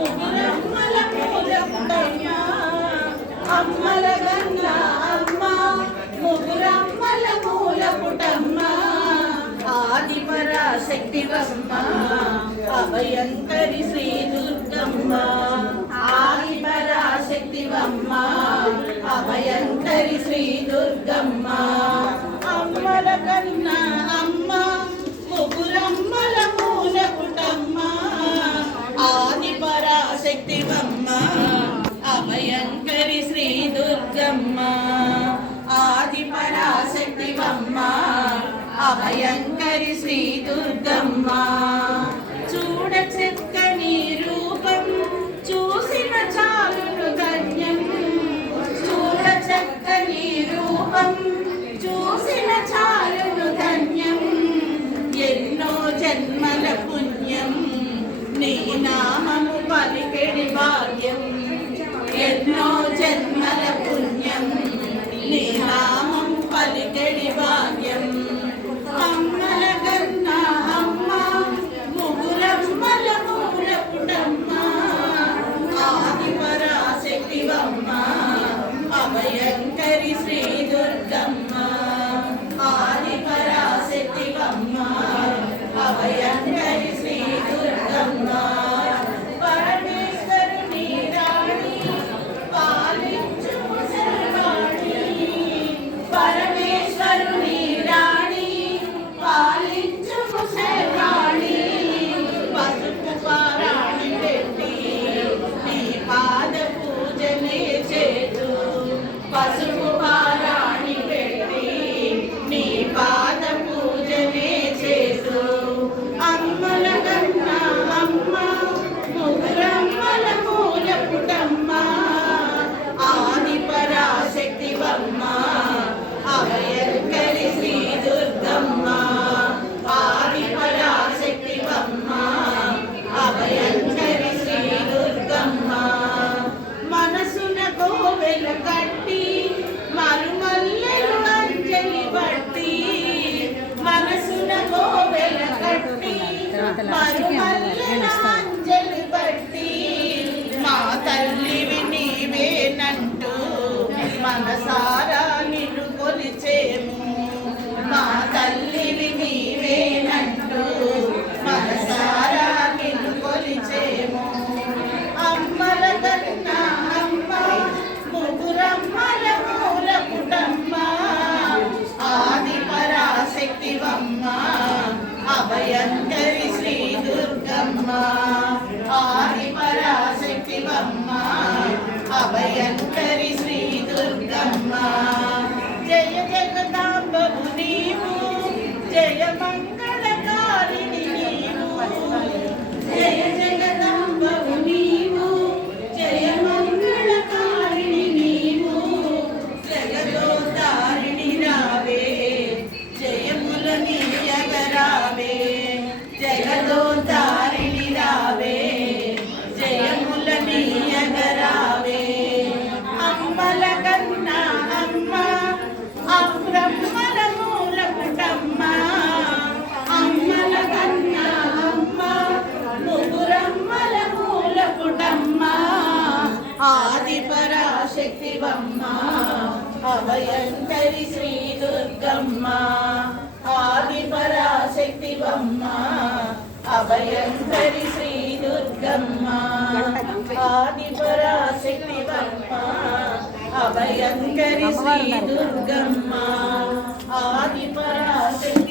ముగురమ్మల అభయంకరి శ్రీ దుర్గమ్మ ఆది పరాశక్తివమ్మ అభయంకరి శ్రీ దుర్గమ్మ అమ్మల కన్నా అమ్మ పరాశక్తివమ్మ అభయంకరి శ్రీ దుర్గమ్మ చూడ చక్కని రూపం చూసిన చాలును ధన్యం. చూడ చక్కని రూపం చూసిన చాలును ధన్యం. ఎన్నో జన్మల పుణ్యం నీ నామము పలికెడి భాగ్యం ఎన్నో జన్మల మరుమల్లెల అంజలి బట్టి మా తల్లివి నీవేనంటూ మనసారా నిన్ను కొలిచేము. మా తల్లివి నీవేనంటూ మనసారా నిన్ను కొలిచేము. అమ్మల కన్నా అమ్మ ముగురమ్మల మూల పుటమ్మ ఆది పరాశక్తివమ్మ అభయంకరి శ్రీ దుర్గమ్మ ఆది పరాశక్తివమ్మ అభయంకరి శ్రీ ఆది పరాశక్తివమ్మ అభయంకరి శ్రీ దుర్గమ్మ ఆది పరాశక్తివమ్మ అభయంకరి శ్రీ దుర్గమ్మ ఆది పరాశక్తివమ్మ అభయంకరి శ్రీ దుర్గమ్మ ఆది పరాశక్తివమ్మ